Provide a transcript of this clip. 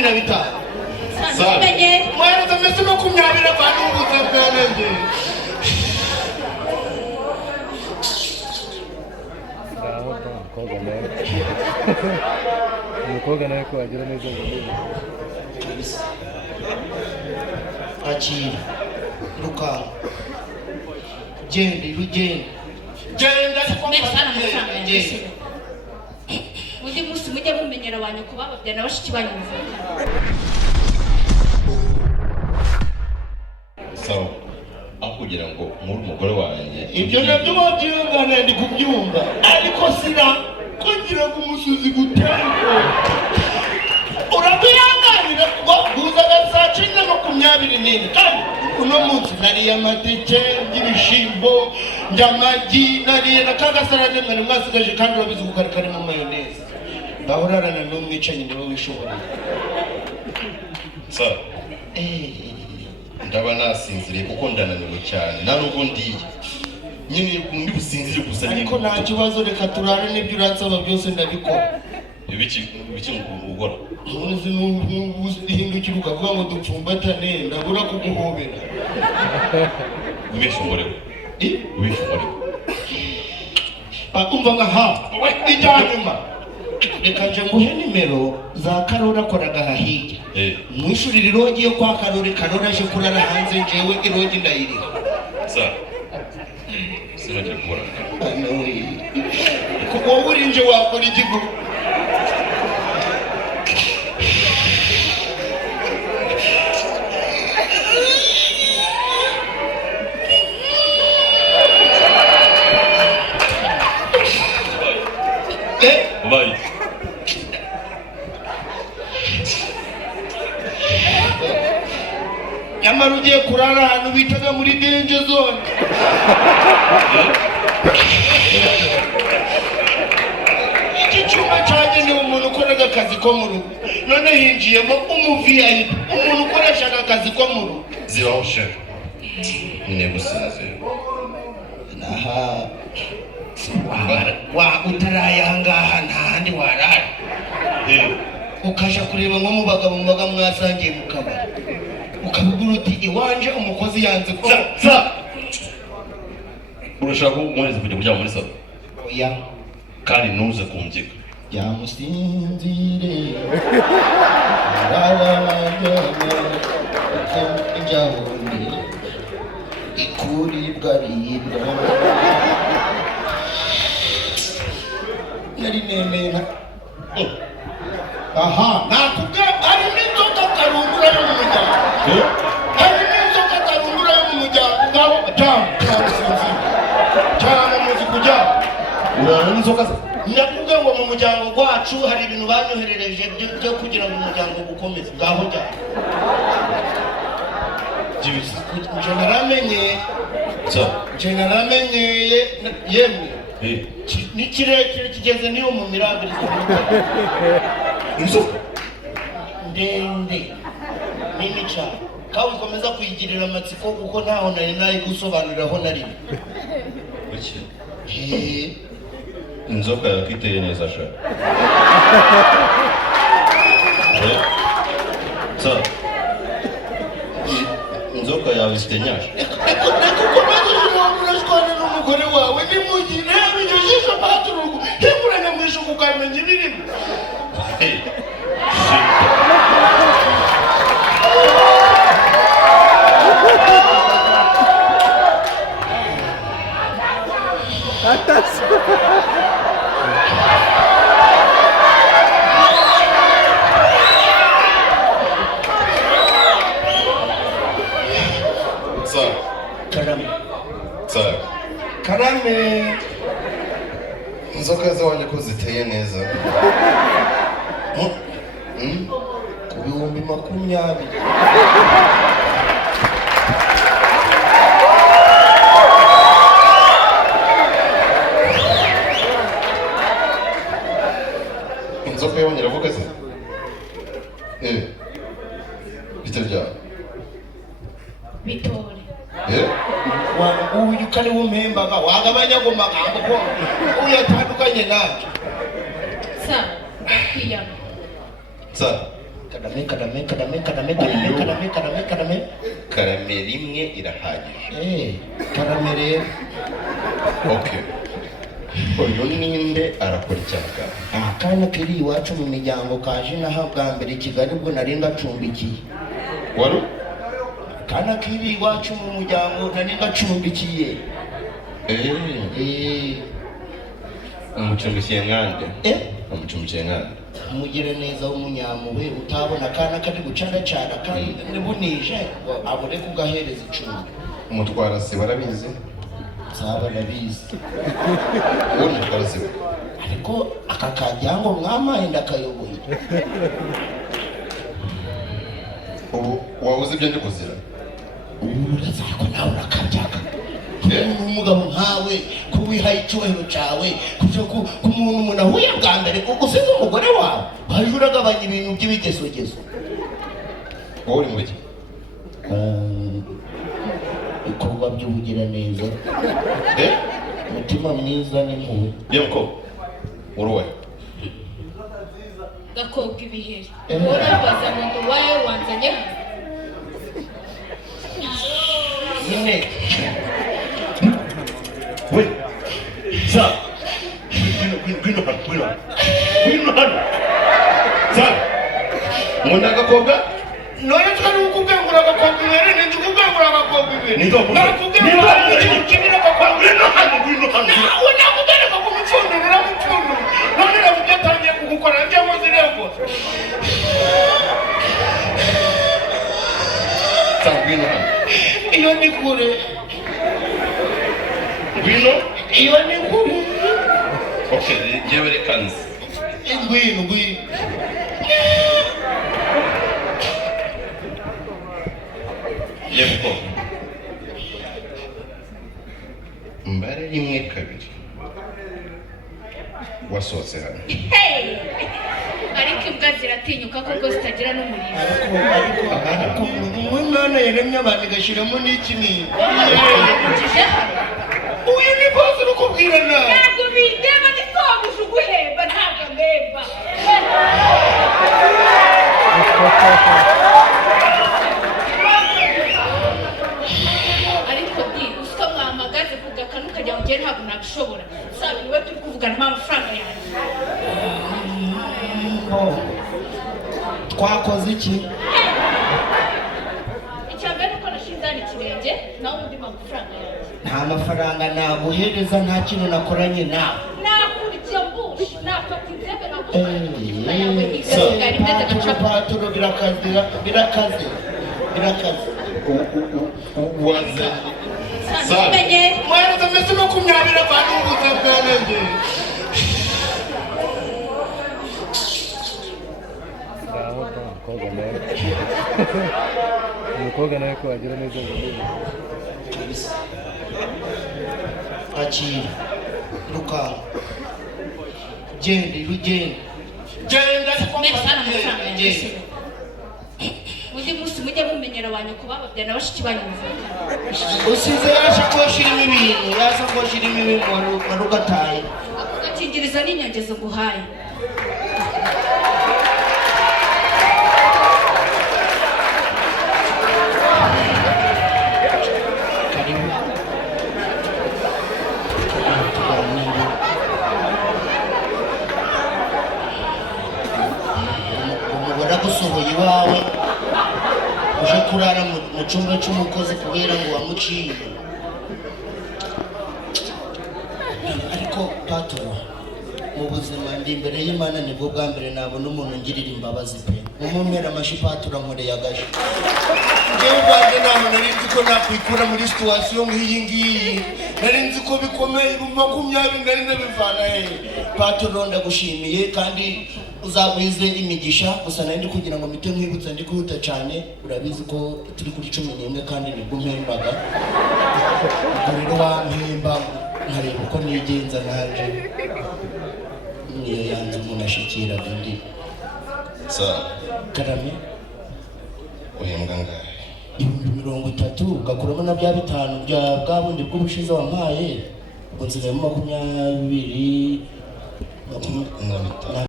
15 mwana zamese 20 vanunguza bwananje umukobwa nawe ko agira neza akira ruka rugende undi munsi mujye mumenyera abantu kubababya na bashiki banyu muvukana sawa akugira ngo muri umugore wanjye ibyo nabyo wabyungana ndi kubyumva ariko sina kugira ngo umusuzi gutembo urabiranganira ngo guzaga saa 9:24 kandi uno munsi nariye amateke y'ibishimbo njamagi nariye na kagasarane mwana mwasigaje kandi wabizi gukarikana mu mayonnaise bahorarana n'umwicanyi niwe wishobora sawa ndaba nasinziriye kuko ndananiwe cyane nta nubwo ndiye nyine ndi businzire gusa nyine ariko nta kibazo reka turare n'ibyo uransaba byose ndabikora ibiki ugora uhindukira ukavuga ngo dupfumbatane ndabura kuguhobera ubishomorero umva nka ha ijyanyuma reka nje nguhe nimero za Karora akoraga hahirya mwishurira irogi yo kwa Karora aje kurara hanze njyewe irogi ndayiriha sinajya kubura kuko wowe uri nje wakora igihugu Vai. Nyamara ugiye kurara ahantu bitaga muri danger zone iki cyuma cyagenewe umuntu ukoraga akazi ko mu rugo none hinjiyemo umuviyayi umuntu ukoreshaga akazi ko mu rugo zibaho shefu nyine gusinzira aha wa utarayanga ntahandi warara ukaja kureba nko mu bagabo mbaga mwasangiye mu kabari ukabugura uti iwanje umukozi yanze ko urashaka kumwohereza kujya muri salo oya kandi ntuze kumbyika yamusinzire ararajyana njyahoni ikuribwa ribwa nari nemera aha nakubwira hari n'inzoka karungura yo mu muryango hari n'inzoka karungura yo mu muryango ngaho cyane muzi kujya urana n'inzoka nakubwira ngo mu muryango wacu hari ibintu banyoherereje byo kugira ngo umuryango ukomeze ngaho jya nje naramenye yemwe ni kirekire kigeze niyo mu mirabiri inzoka ndende nini cyane kandi ukomeza kuyigirira amatsiko kuko ntaho nari nayigusobanurira aho nari inzoka yakiteye neza sha inzoka yawe ifite nyasha urashwana n'umugore wawe nimugire ibyo jisho paturugu himuranya mu ishuku ukamenya ibirimo Karame inzoka zabonye ko ziteye neza ku 20,000 inzoka yabonye iravuga se bitarya bitore uyu kari w'umpembaga wagabanya ngo magambo ko uyatandukanye nacyo sa kwiyama sa karameri imwe irahagije. Karameri. Okay. Uyu ninde arakora icyaha? Akana kiri iwacu mu miryango kaje naho bwa mbere Kigali ubwo nari ngacumbikiye. Wari? Akana kiri iwacu mu muryango nari ngacumbikiye. Umucumbikiye nkande? Umucumbikiye nkande? Mugire neza w'umunyamube utabona akana kari gucana kandi nibunije abone kugahereza icumbi. Umutwara se barabizi? Saba nabizi. Uwo mutwara se? Ariko aka kajyango mwamaye ndakayoboye. Ubu wabuze ibyo ndi kuzira? Uretse ko nawe urakabyaga. Umugabo nkawe kuwihaye icyubahiro cyawe kujo ku umuntu ahuye bwa mbere usize umugore wawe waje uragabanya ibintu by'ibigesogezo. Wowe uri mu biki? Ibikorwa by'ubugira neza. Umutima mwiza n'impuhwe. Yemko uruwe Gakobwa ibiheri. Urabaza ngo waye wanzanye nyine. we za gwino hano za mwenda gakobwa none twari ukubwengura agakobwa ibere ni tukubwengura agakobwa ibere ni gakobwa ukibira agakobwa gwino hano nawe nakugereka ku mucundurura mucunduru none nabyo atangiye kugukora njyamo zirego za gwino hano iyo ni kure gwino iyo ni kure. okay jewe rekanzi gwino yemko mbare rimwe kabiri wasohotse hano. ariko imbwa ziratinyuka kuko zitagira n'umuriro. ariko umwana yaremye abantu igashyiramo n'ikinini. Uyu ni boss uri kubwirana. Ntabwo bindeba ni kobuja uguhemba ntabwo mbemba. ariko di usika mwamagaze kugakana ukajya mu gihe ntabwo nabishobora. Sabe niwe turi kuvugana amafaranga yanjye. Twakoze iki? Icyambere uko nashinze hano ikirenge nawe undi mafaranga yanjye. Nta mafaranga naguhereza nta kintu nakoranye nawe. Nakurikiye mbushi nafata inzebe Paturo birakaze. waze Menye Mwana zameze makumyabiri abantu ubuze bwanjye. umukobwa nawe ko wagira neza Akira ruka genda sana amafaranga yanjye. Undi munsi mujye mumenyera abantu kubababya na bashiki banyu muvukana. usize yashakoshi irimo ibintu yasakoshi irimo ibintu wari ugataye. Agakingirizo n'inyongezo nguhaye. Gusohoye iwawe uje kurara mu cyumba cy'umukozi kubera ngo wamuciye. Ariko Paturo mu buzima ndi imbere y'Imana nibwo bwa mbere nabona umuntu ngirira imbabazi pe. Mumumera amashi Paturo nkoreye agaje. Njyewe ubwanjye ntaho nari nzi ko nakwikura muri situation nk'iyi ngiyi. Nari nzi ko bikomeye 20 nari nabivana he. Paturo ndagushimiye kandi uzagwize imigisha gusa nari ndi kugira ngo mite nkwibutsa ndi kuhuta cyane. Urabizi ko turi kuri 11 kandi nibwo mpembaga. Rero wampemba nkareba uko nigenza naje niyo yanze umuntu ashikira undi. Karame uhembwa ngahe? 30 ugakuramo na bya 5 bya bwa bundi bw'ubushize wampaye ubwo nzigayemo 20